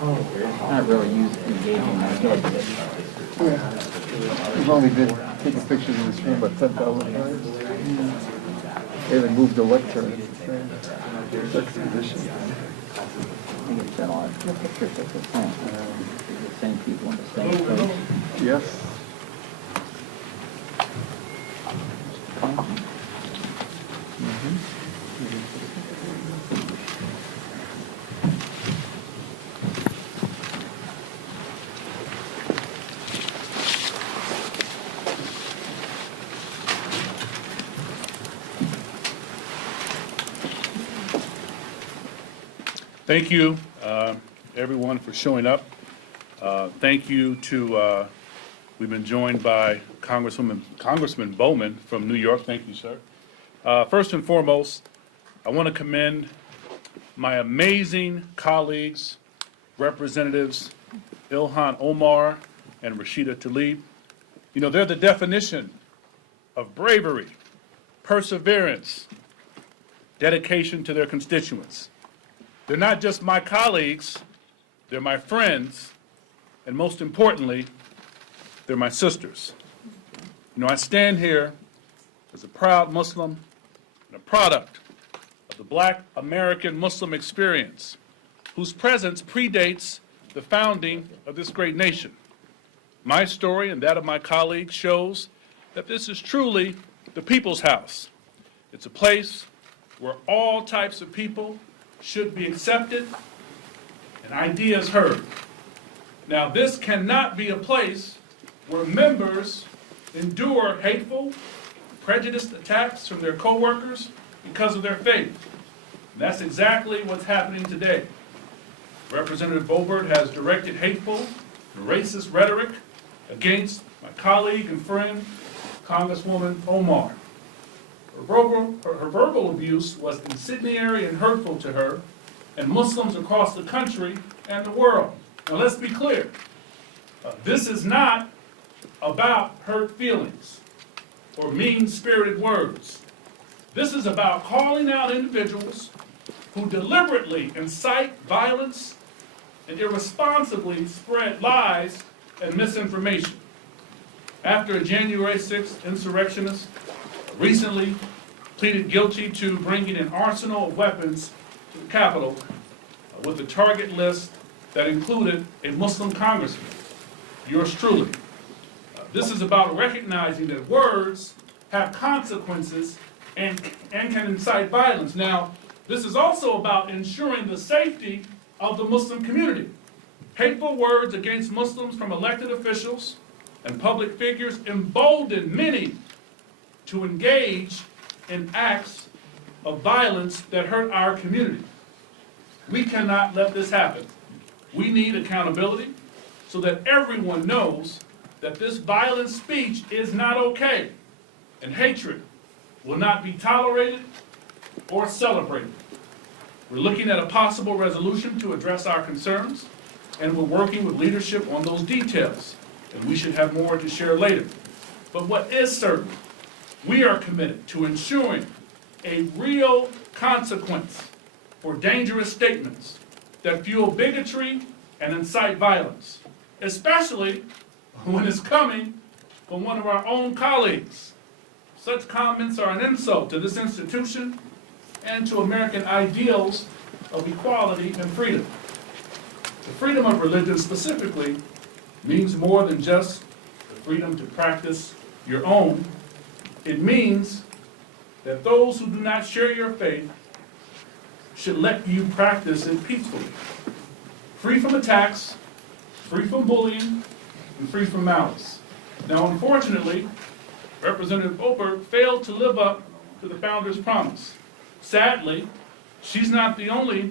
Not really engaging my head. We've only been taking pictures in this room about 10,000 times. They haven't moved the lectern. It's exposition. I think it's been a lot of pictures at this point. The same people in the same place. Yes. Thank you, everyone, for showing up. Thank you to, we've been joined by Congressman Bowman from New York. Thank you, sir. First and foremost, I want to commend my amazing colleagues, Representatives Ilhan Omar and Rashida Tlaib. You know, they're the definition of bravery, perseverance, dedication to their constituents. They're not just my colleagues, they're my friends, and most importantly, they're my sisters. You know, I stand here as a proud Muslim and a product of the Black American Muslim experience, whose presence predates the founding of this great nation. My story and that of my colleagues shows that this is truly the people's house. It's a place where all types of people should be accepted and ideas heard. Now, this cannot be a place where members endure hateful, prejudiced attacks from their coworkers because of their faith. And that's exactly what's happening today. Representative Boebert has directed hateful and racist rhetoric against my colleague and friend, Congresswoman Omar. Her verbal abuse was incendiary and hurtful to her and Muslims across the country and the world. Now let's be clear. This is not about hurt feelings or mean-spirited words. This is about calling out individuals who deliberately incite violence and irresponsibly spread lies and misinformation. After a January 6th insurrectionist recently pleaded guilty to bringing an arsenal of weapons to the Capitol with a target list that included a Muslim congressman, yours truly. This is about recognizing that words have consequences and can incite violence. Now, this is also about ensuring the safety of the Muslim community. Hateful words against Muslims from elected officials and public figures embolden many to engage in acts of violence that hurt our community. We cannot let this happen. We need accountability so that everyone knows that this violent speech is not okay, and hatred will not be tolerated or celebrated. We're looking at a possible resolution to address our concerns, and we're working with leadership on those details, and we should have more to share later. But what is certain, we are committed to ensuring a real consequence for dangerous statements that fuel bigotry and incite violence, especially when it's coming from one of our own colleagues. Such comments are an insult to this institution and to American ideals of equality and freedom. The freedom of religion specifically means more than just the freedom to practice your own. It means that those who do not share your faith should let you practice it peacefully, free from attacks, free from bullying, and free from malice. Now, unfortunately, Representative Boebert failed to live up to the founder's promise. Sadly, she's not the only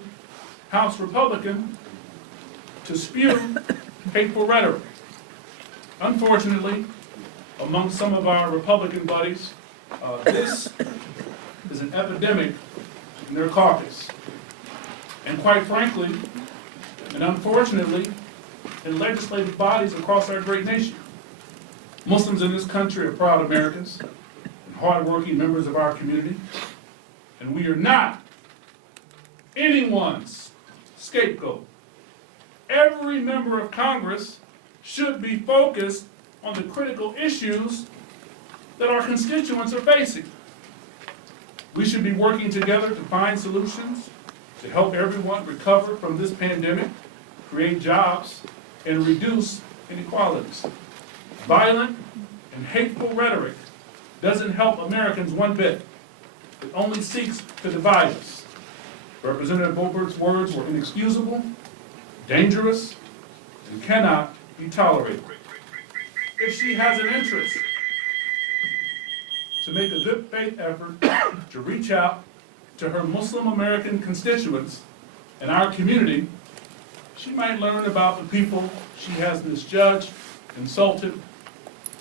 House Republican to spew hateful rhetoric. Unfortunately, among some of our Republican buddies, this is an epidemic in their caucus. And quite frankly, and unfortunately, in legislative bodies across our great nation. Muslims in this country are proud Americans and hardworking members of our community, and we are not anyone's scapegoat. every member of Congress should be focused on the critical issues that our constituents are facing. We should be working together to find solutions to help everyone recover from this pandemic, create jobs, and reduce inequalities. Violent and hateful rhetoric doesn't help Americans one bit. It only seeks to divide us. Representative Boebert's words were inexcusable, dangerous, and cannot be tolerated. If she has an interest to make a good faith effort to reach out to her Muslim American constituents and our community, she might learn about the people she has misjudged, insulted,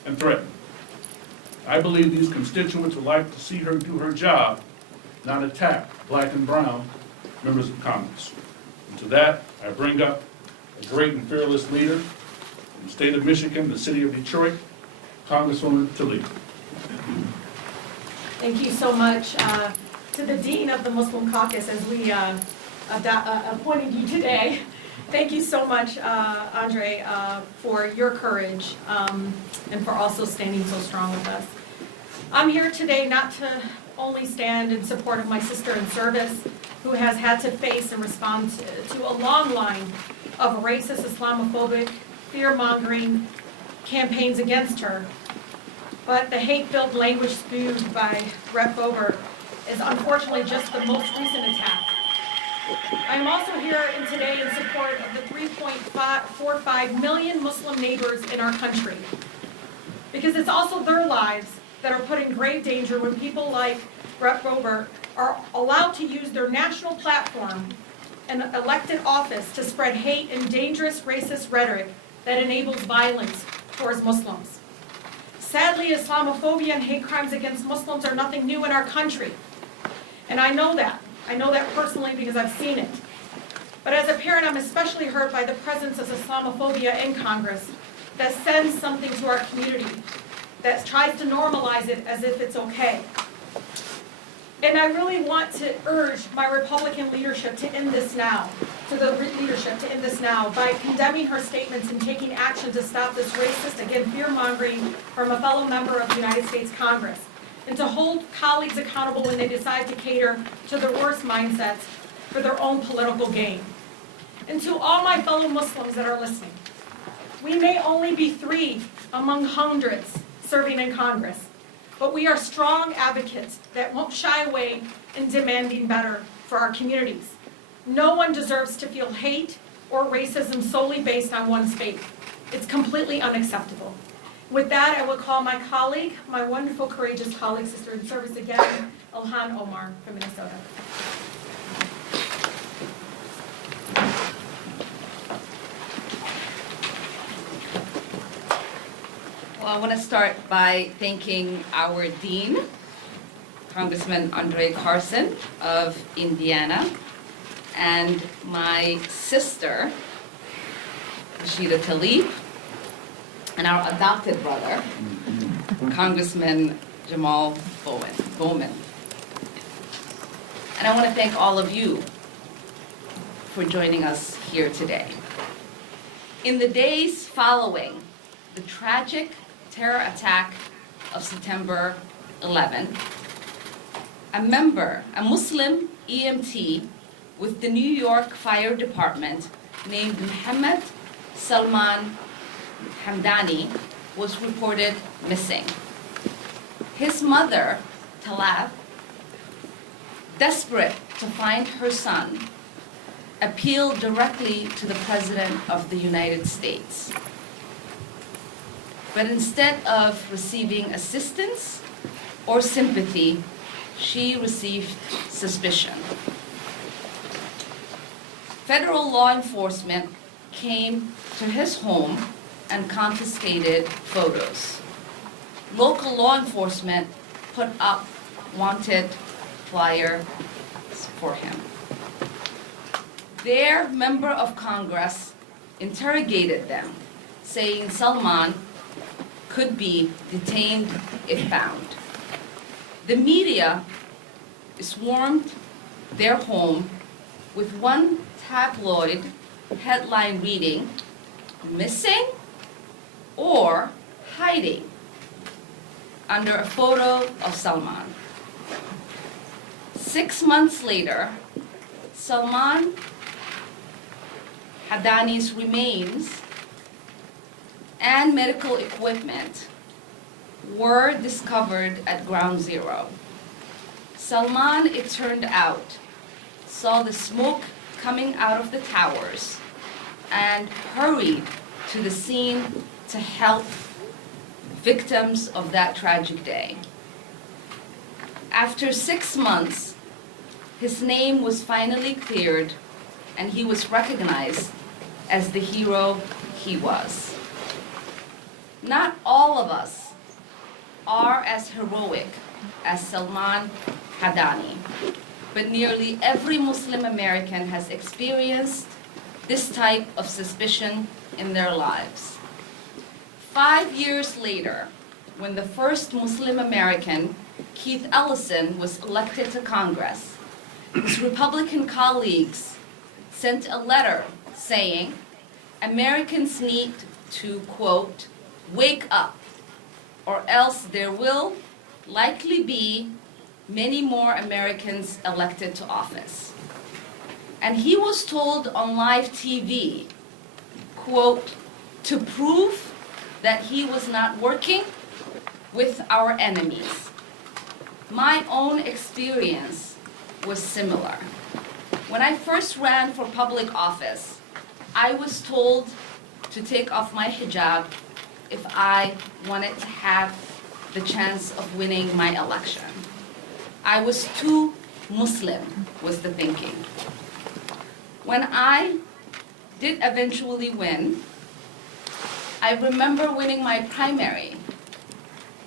and threatened. I believe these constituents would like to see her do her job, not attack black and brown members of Congress. And to that, I bring up a great and fearless leader from the state of Michigan, the city of Detroit, Congresswoman Tlaib. Thank you so much to the Dean of the Muslim Caucus as we appointed you today. Thank you so much, Andre, for your courage and for also standing so strong with us. I'm here today not to only stand in support of my sister in service who has had to face and respond to a long line of racist, Islamophobic, fear-mongering campaigns against her. But the hate-filled language spewed by Rep. Boebert is unfortunately just the most recent attack. I am also here today in support of the 3.45 million Muslim neighbors in our country, because it's also their lives that are put in grave danger when people like Rep. Boebert are allowed to use their national platform and elected office to spread hate and dangerous racist rhetoric that enables violence towards Muslims. Sadly, Islamophobia and hate crimes against Muslims are nothing new in our country. And I know that. I know that personally because I've seen it. But as a parent, I'm especially hurt by the presence of Islamophobia in Congress that sends something to our community, that tries to normalize it as if it's okay. And I really want to urge my Republican leadership to end this now, by condemning her statements and taking action to stop this racist, again, fear-mongering from a fellow member of the United States Congress, and to hold colleagues accountable when they decide to cater to their worst mindsets for their own political gain. And to all my fellow Muslims that are listening, we may only be 3 among hundreds serving in Congress, but we are strong advocates that won't shy away in demanding better for our communities. No one deserves to feel hate or racism solely based on one's faith. It's completely unacceptable. With that, I will call my colleague, my wonderful, courageous colleague, sister in service again, Ilhan Omar from Minnesota. Well, I want to start by thanking our Dean, Congressman André Carson of Indiana, and my sister, Rashida Tlaib, and our adopted brother, Congressman Jamaal Bowman. And I want to thank all of you for joining us here today. In the days following the tragic terror attack of September 11, a Muslim EMT with the New York Fire Department named Muhammad Salman Hamdani was reported missing. His mother, Tlaib, desperate to find her son, appealed directly to the President of the United States. But instead of receiving assistance or sympathy, she received suspicion. Federal law enforcement came to his home and confiscated photos. Local law enforcement put up wanted flyers for him. Their member of Congress interrogated them, saying Salman could be detained if found. The media swarmed their home with one tabloid headline reading, "Missing or Hiding," under a photo of Salman. 6 months later, Salman Haddani's remains and medical equipment were discovered at Ground Zero. Salman, it turned out, saw the smoke coming out of the towers and hurried to the scene to help victims of that tragic day. After 6 months, his name was finally cleared and he was recognized as the hero he was. Not all of us are as heroic as Salman Haddani, but nearly every Muslim American has experienced this type of suspicion in their lives. 5 years later, when the first Muslim American, Keith Ellison, was elected to Congress, his Republican colleagues sent a letter saying Americans need to, quote, "wake up, or else there will likely be many more Americans elected to office." And he was told on live TV, quote, "to prove that he was not working with our enemies." My own experience was similar. When I first ran for public office, I was told to take off my hijab if I wanted to have the chance of winning my election. I was too Muslim, was the thinking. When I did eventually win, I remember winning my primary,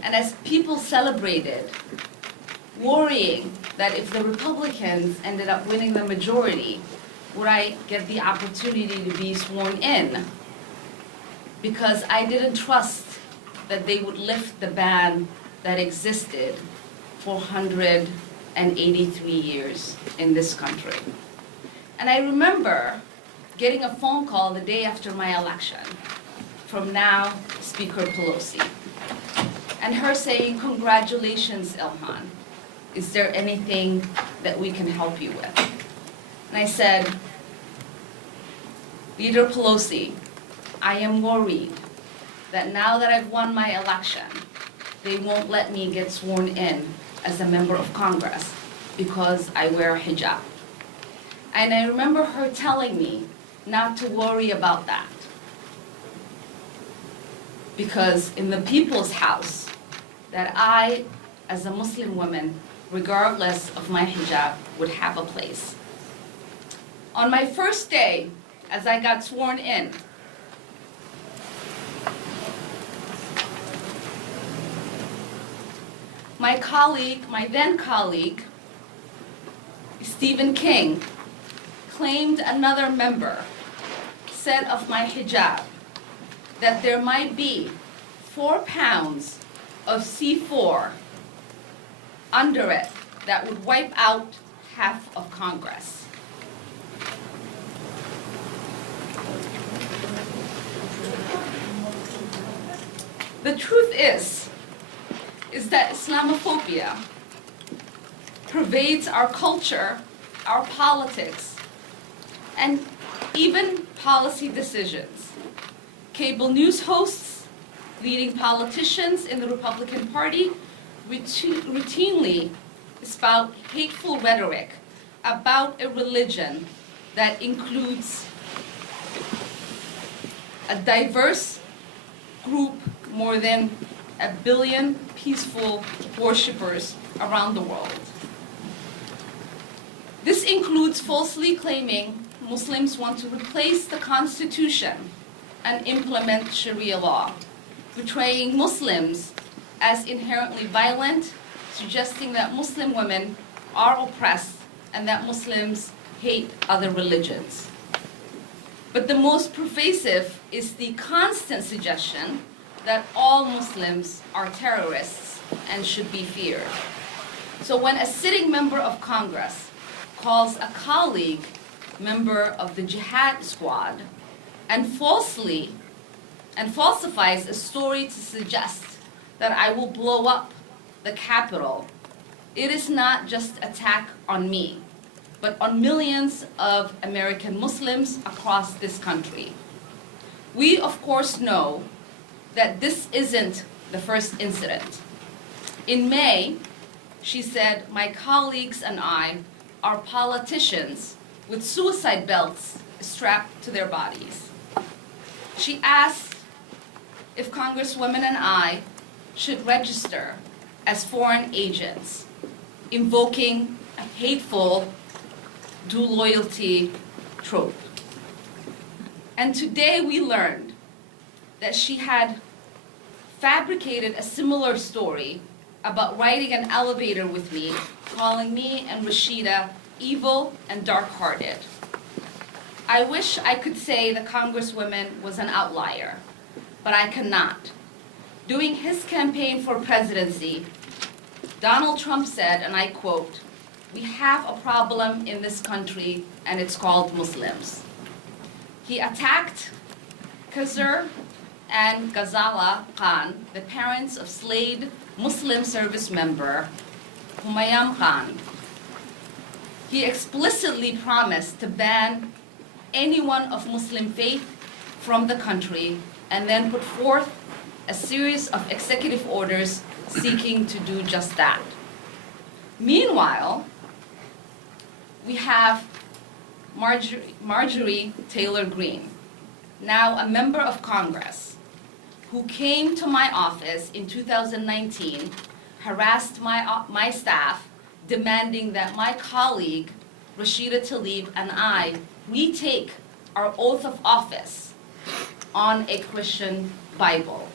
and as people celebrated, worrying that if the Republicans ended up winning the majority, would I get the opportunity to be sworn in? Because I didn't trust that they would lift the ban that existed for 183 years in this country. And I remember getting a phone call the day after my election from now Speaker Pelosi, and her saying, "Congratulations, Ilhan. Is there anything that we can help you with?" And I said, "Leader Pelosi, I am worried that now that I've won my election, they won't let me get sworn in as a member of Congress because I wear a hijab." And I remember her telling me not to worry about that, because in the people's house, that I, as a Muslim woman, regardless of my hijab, would have a place. On my first day, as I got sworn in, my then colleague, Stephen King, claimed another member said of my hijab that there might be 4 pounds of C4 under it that would wipe out half of Congress. The truth is that Islamophobia pervades our culture, our politics, and even policy decisions. Cable news hosts, leading politicians in the Republican Party routinely spout hateful rhetoric about a religion that includes a diverse group, more than 1 billion peaceful worshipers around the world. This includes falsely claiming Muslims want to replace the Constitution and implement Sharia law, portraying Muslims as inherently violent, suggesting that Muslim women are oppressed and that Muslims hate other religions. But the most pervasive is the constant suggestion that all Muslims are terrorists and should be feared. So when a sitting member of Congress calls a colleague member of the Jihad Squad and falsifies a story to suggest that I will blow up the Capitol, it is not just an attack on me, but on millions of American Muslims across this country. We, of course, know that this isn't the first incident. In May, she said, "My colleagues and I are politicians with suicide belts strapped to their bodies." She asked if Congresswomen and I should register as foreign agents, invoking a hateful dual loyalty trope. And today we learned that she had fabricated a similar story about riding an elevator with me, calling me and Rashida evil and dark-hearted. I wish I could say the Congresswoman was an outlier, but I cannot. During his campaign for presidency, Donald Trump said, and I quote, "We have a problem in this country, and it's called Muslims." He attacked Khizr and Ghazala Khan, the parents of slain Muslim service member Humayam Khan. He explicitly promised to ban anyone of Muslim faith from the country and then put forth a series of executive orders seeking to do just that. Meanwhile, we have Marjorie Taylor Greene, now a member of Congress, who came to my office in 2019, harassed my staff, demanding that my colleague, Rashida Tlaib, and I retake our oath of office on a Christian Bible.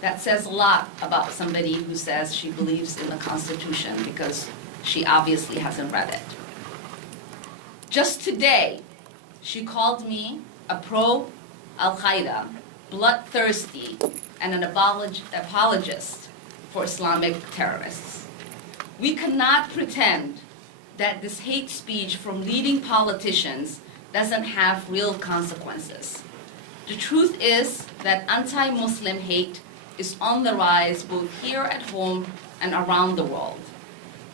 That says a lot about somebody who says she believes in the Constitution, because she obviously hasn't read it. Just today, she called me a pro-Al-Qaeda, bloodthirsty, and an apologist for Islamic terrorists. We cannot pretend that this hate speech from leading politicians doesn't have real consequences. The truth is that anti-Muslim hate is on the rise both here at home and around the world.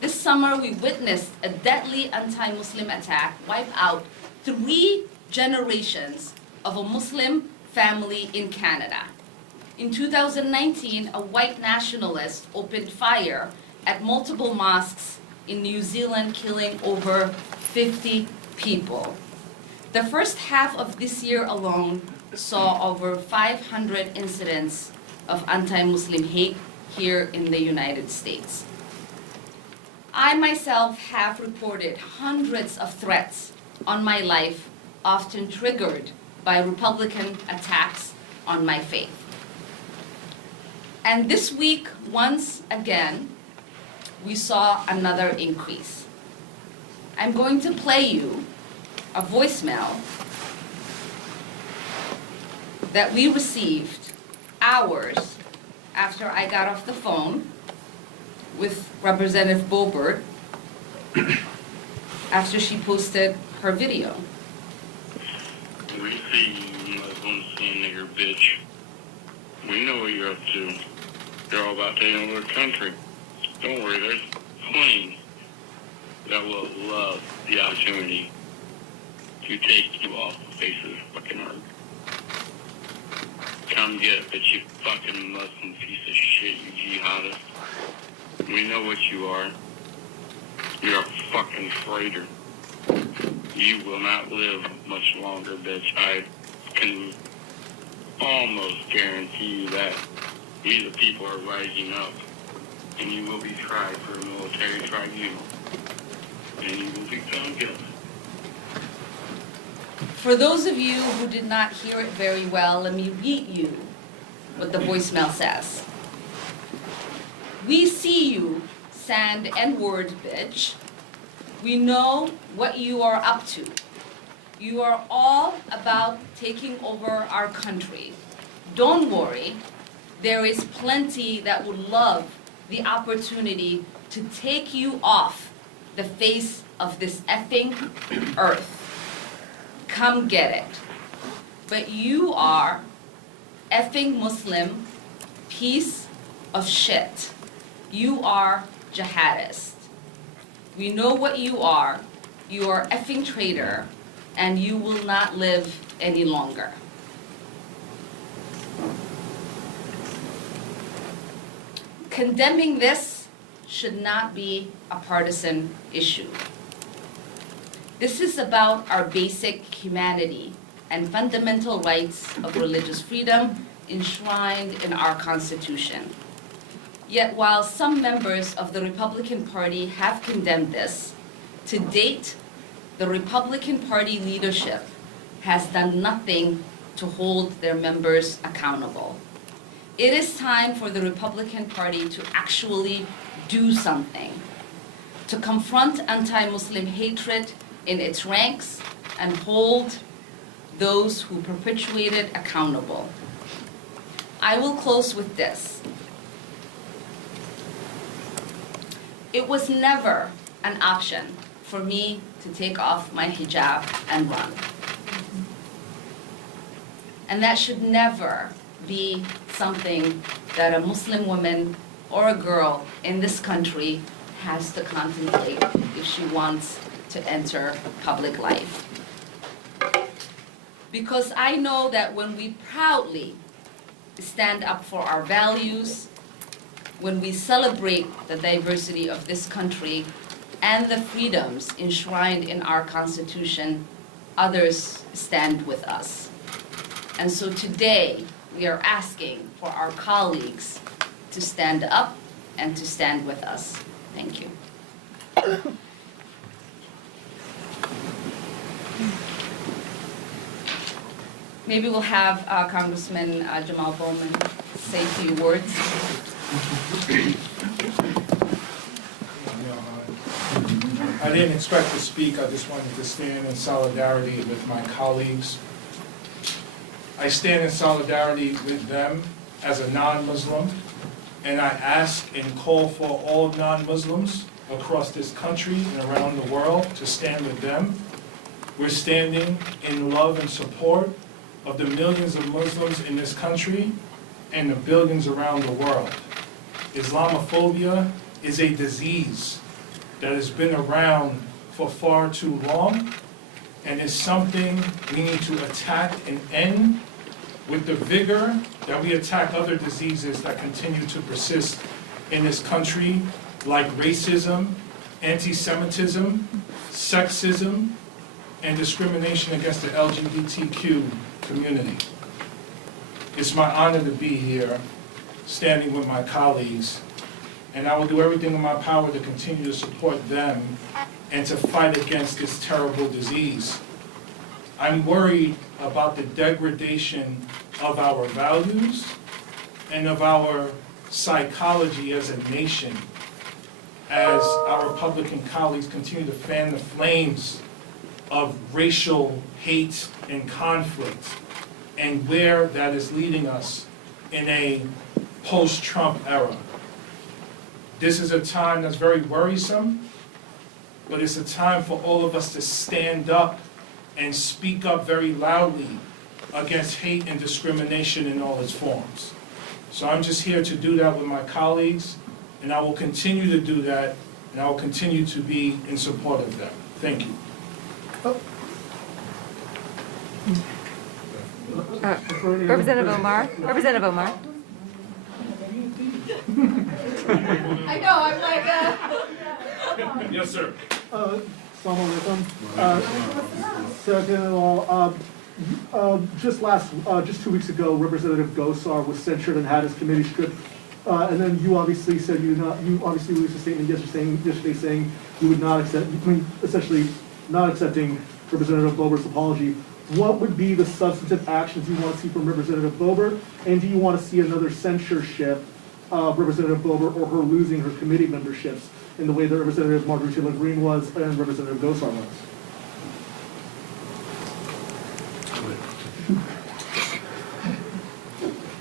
This summer, we witnessed a deadly anti-Muslim attack wipe out 3 generations of a Muslim family in Canada. In 2019, a white nationalist opened fire at multiple mosques in New Zealand, killing over 50 people. The first half of this year alone saw over 500 incidents of anti-Muslim hate here in the United States. I myself have reported hundreds of threats on my life, often triggered by Republican attacks on my faith. And this week, once again, we saw another increase. I'm going to play you a voicemail that we received hours after I got off the phone with Representative Boebert after she posted her video. We see you Muslim skin nigger bitch. We know what you're up to. You're all about taking over the country. Don't worry, there's plenty that will love the opportunity to take you off the face of the fucking earth. Come get it, bitch, you fucking Muslim piece of shit, you jihadist. We know what you are. You're a fucking traitor. You will not live much longer, bitch. I can almost guarantee you that. We the people are rising up, and you will be tried for a military tribunal, and you will be found guilty. For those of you who did not hear it very well, let me read you what the voicemail says. We see you, sand N-word bitch. We know what you are up to. You are all about taking over our country. Don't worry, there is plenty that would love the opportunity to take you off the face of this effing earth. come get it. But you are effing Muslim piece of shit. You are jihadist. We know what you are. You are effing traitor, and you will not live any longer. Condemning this should not be a partisan issue. This is about our basic humanity and fundamental rights of religious freedom enshrined in our Constitution. Yet while some members of the Republican Party have condemned this, to date, the Republican Party leadership has done nothing to hold their members accountable. It is time for the Republican Party to actually do something, to confront anti-Muslim hatred in its ranks and hold those who perpetuate it accountable. I will close with this. It was never an option for me to take off my hijab and run. And that should never be something that a Muslim woman or a girl in this country has to contemplate if she wants to enter public life. Because I know that when we proudly stand up for our values, when we celebrate the diversity of this country and the freedoms enshrined in our Constitution, others stand with us. And so today, we are asking for our colleagues to stand up and to stand with us. Thank you. Maybe we'll have Congressman Jamaal Bowman say a few words. I didn't expect to speak. I just wanted to stand in solidarity with my colleagues. I stand in solidarity with them as a non-Muslim, and I ask and call for all non-Muslims across this country and around the world to stand with them. We're standing in love and support of the millions of Muslims in this country and the billions around the world. Islamophobia is a disease that has been around for far too long, and is something we need to attack and end with the vigor that we attack other diseases that continue to persist in this country, like racism, anti-Semitism, sexism, and discrimination against the LGBTQ community. It's my honor to be here, standing with my colleagues, and I will do everything in my power to continue to support them and to fight against this terrible disease. I'm worried about the degradation of our values and of our psychology as a nation as our Republican colleagues continue to fan the flames of racial hate and conflict, and where that is leading us in a post-Trump era. This is a time that's very worrisome, but it's a time for all of us to stand up and speak up very loudly against hate and discrimination in all its forms. So I'm just here to do that with my colleagues, and I will continue to do that, and I will continue to be in support of them. Thank you. Representative Omar. Representative Omar. I know, I'm like, Yes, sir. Assalamu alaikum. Second of all, just 2 weeks ago, Representative Gosar was censured and had his committee stripped. And then you obviously said you obviously released a statement yesterday saying you would not accept, essentially not accepting Representative Boebert's apology. What would be the substantive actions you want to see from Representative Boebert? And do you want to see another censorship of Representative Boebert or her losing her committee memberships in the way that Representative Margarita Green was and Representative Gosar was?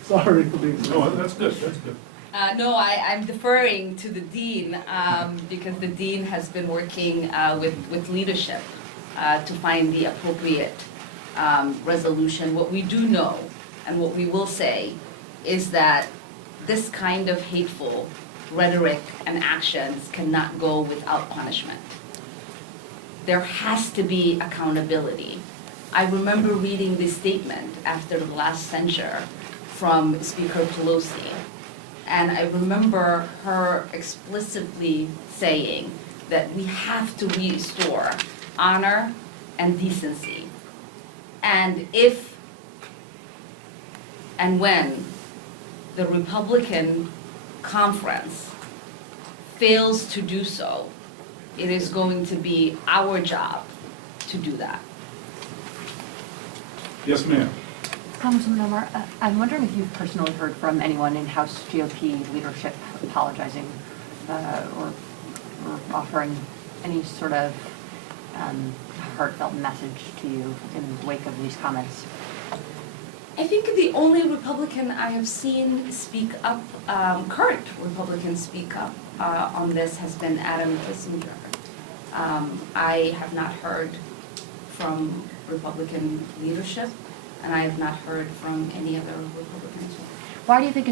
Sorry for being so. No, that's good, that's good. No, I'm deferring to the dean because the dean has been working with leadership to find the appropriate resolution. What we do know and what we will say is that this kind of hateful rhetoric and actions cannot go without punishment. There has to be accountability. I remember reading this statement after the last censure from Speaker Pelosi, and I remember her explicitly saying that we have to restore honor and decency. And if and when the Republican conference fails to do so, it is going to be our job to do that. Yes, ma'am. Congresswoman Omar, I'm wondering if you've personally heard from anyone in House GOP leadership apologizing or offering any sort of heartfelt message to you in the wake of these comments. I think the only Republican I have seen speak up, current Republican speak up on this has been Adam Kinzinger. I have not heard from Republican leadership, and I have not heard from any other Republicans. Why do you think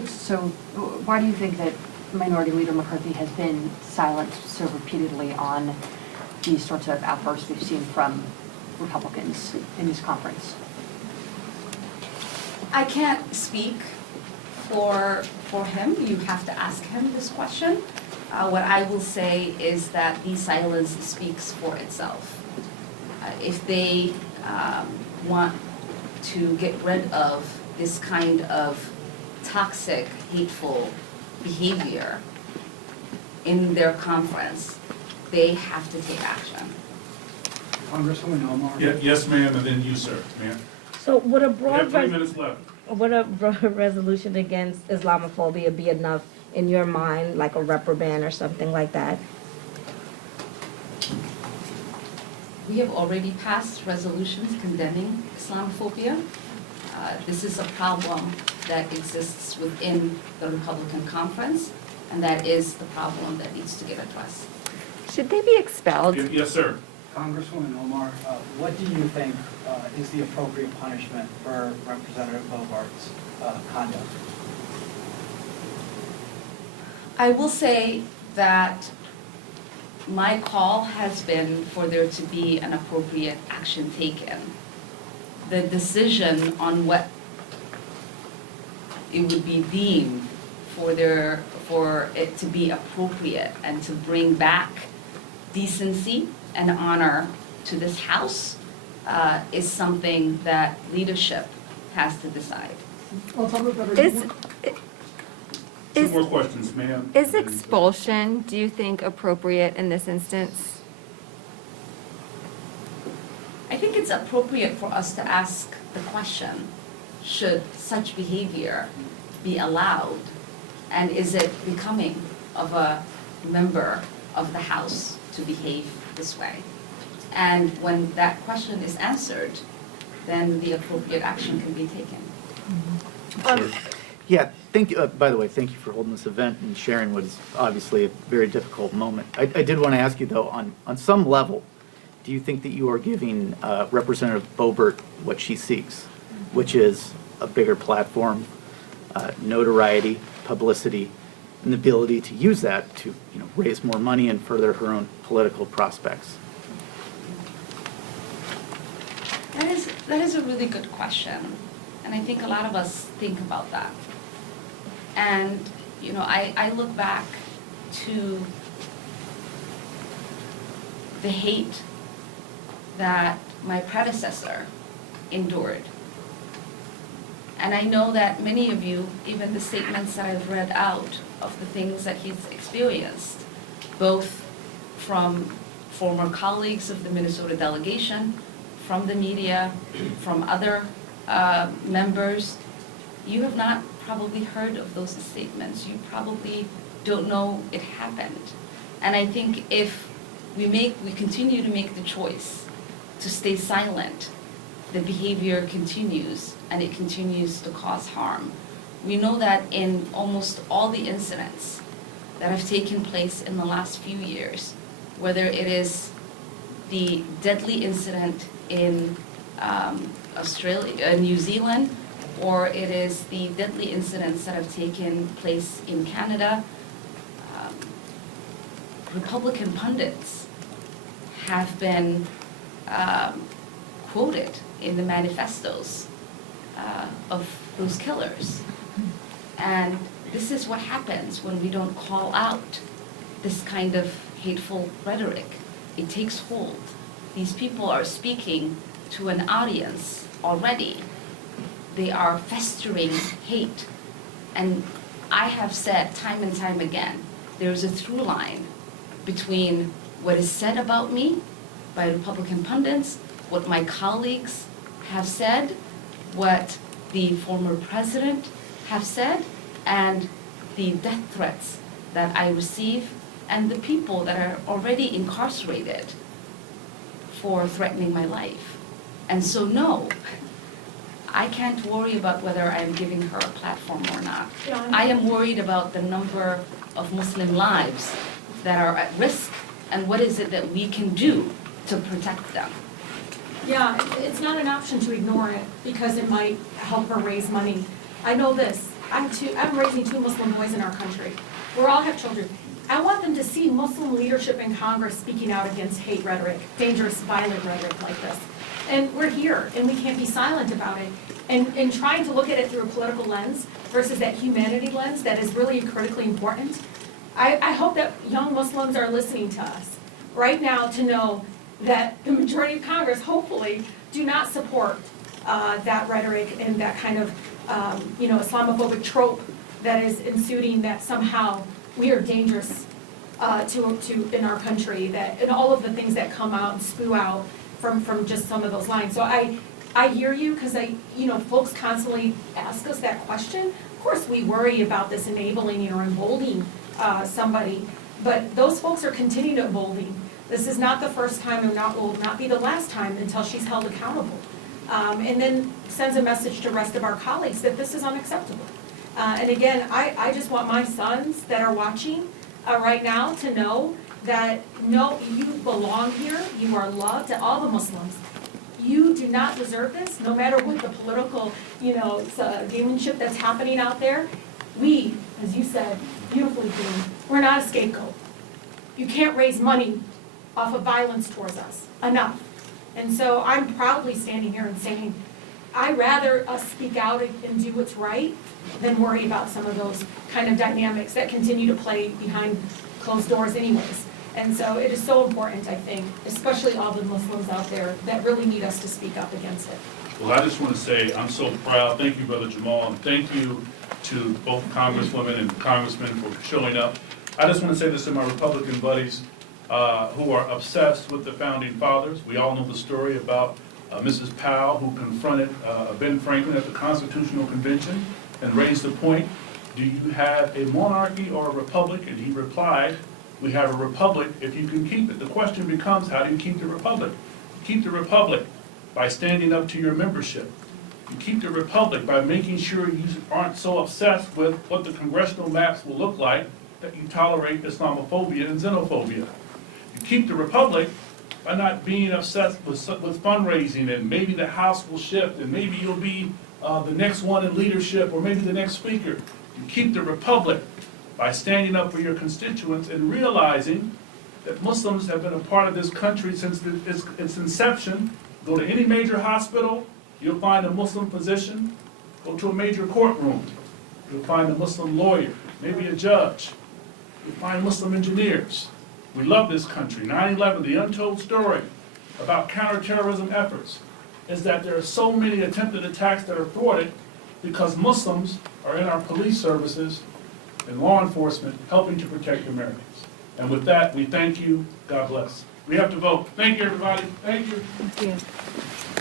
why do you think that Minority Leader McCarthy has been silent so repeatedly on these sorts of outbursts we've seen from Republicans in this conference? I can't speak for him. You have to ask him this question. What I will say is that the silence speaks for itself. If they want to get rid of this kind of toxic, hateful behavior in their conference, they have to take action. Congresswoman Omar. Yes, ma'am, and then you, sir, ma'am. So would a We broad, have 3 minutes left. would a broad resolution against Islamophobia be enough in your mind, like a reprimand or something like that? We have already passed resolutions condemning Islamophobia. This is a problem that exists within the Republican conference, and that is the problem that needs to get addressed. Should they be expelled? Yes, sir. Congresswoman Omar, what do you think is the appropriate punishment for Representative Boebert's conduct? I will say that my call has been for there to be an appropriate action taken. The decision on what it would be deemed for it to be appropriate and to bring back decency and honor to this House is something that leadership has to decide. Two more questions, ma'am. Is expulsion, do you think, appropriate in this instance? I think it's appropriate for us to ask the question, should such behavior be allowed? And is it becoming of a member of the House to behave this way? And when that question is answered, then the appropriate action can be taken. Yeah, thank you. By the way, thank you for holding this event and sharing what is obviously a very difficult moment. I did want to ask you, though, on some level, do you think that you are giving Representative Boebert what she seeks, which is a bigger platform, notoriety, publicity, and the ability to use that to raise more money and further her own political prospects? That is a really good question, and I think a lot of us think about that. And I look back to the hate that my predecessor endured. And I know that many of you, even the statements that I've read out of the things that he's experienced, both from former colleagues of the Minnesota delegation, from the media, from other members, you have not probably heard of those statements. You probably don't know it happened. And I think if we continue to make the choice to stay silent, the behavior continues and it continues to cause harm. We know that in almost all the incidents that have taken place in the last few years, whether it is the deadly incident in Australia, New Zealand, or it is the deadly incidents that have taken place in Canada. Republican pundits have been quoted in the manifestos of those killers. And this is what happens when we don't call out this kind of hateful rhetoric. It takes hold. These people are speaking to an audience already. They are festering hate. And I have said time and time again, there's a through line between what is said about me by Republican pundits, what my colleagues have said, what the former president have said, and the death threats that I receive, and the people that are already incarcerated for threatening my life. And so no, I can't worry about whether I'm giving her a platform or not. I am worried about the number of Muslim lives that are at risk, and what is it that we can do to protect them. Yeah, it's not an option to ignore it because it might help her raise money. I know this. I'm raising 2 Muslim boys in our country. We all have children. I want them to see Muslim leadership in Congress speaking out against hate rhetoric, dangerous, violent rhetoric like this. And we're here, and we can't be silent about it. And trying to look at it through a political lens versus that humanity lens that is really critically important. I hope that young Muslims are listening to us right now to know that the majority of Congress, hopefully, do not support that rhetoric and that kind of, Islamophobic trope that is ensuing, that somehow we are dangerous to in our country, that and all of the things that come out and spew out from just some of those lines. So I hear you, because folks constantly ask us that question. Of course, we worry about this enabling or emboldening somebody, but those folks are continuing to embolden. This is not the first time, and will not be the last time until she's held accountable. And then sends a message to the rest of our colleagues that this is unacceptable. And again, I just want my sons that are watching right now to know that, no, you belong here, you are loved, to all the Muslims. You do not deserve this, no matter what the political, gamemanship that's happening out there. We, as you said, beautifully, Dean, we're not a scapegoat. You can't raise money off of violence towards us, enough. And so I'm proudly standing here and saying, I'd rather us speak out and do what's right than worry about some of those kind of dynamics that continue to play behind closed doors anyways. And so it is so important, I think, especially all the Muslims out there that really need us to speak up against it. Well, I just want to say I'm so proud. Thank you, Brother Jamaal, and thank you to both Congresswomen and Congressmen for showing up. I just want to say this to my Republican buddies who are obsessed with the Founding Fathers. We all know the story about Mrs. Powell, who confronted Ben Franklin at the Constitutional Convention and raised the point, do you have a monarchy or a republic? And he replied, we have a republic if you can keep it. The question becomes, how do you keep the republic? You keep the republic by standing up to your membership. You keep the republic by making sure you aren't so obsessed with what the congressional maps will look like that you tolerate Islamophobia and xenophobia. You keep the republic by not being obsessed with fundraising, and maybe the House will shift, and maybe you'll be the next one in leadership, or maybe the next speaker. You keep the republic by standing up for your constituents and realizing that Muslims have been a part of this country since its inception. Go to any major hospital, you'll find a Muslim physician. Go to a major courtroom, you'll find a Muslim lawyer, maybe a judge. You'll find Muslim engineers. We love this country. 9/11, the untold story about counterterrorism efforts is that there are so many attempted attacks that are thwarted because Muslims are in our police services and law enforcement helping to protect Americans. And with that, we thank you. God bless. We have to vote. Thank you, everybody. Thank you. Thank you.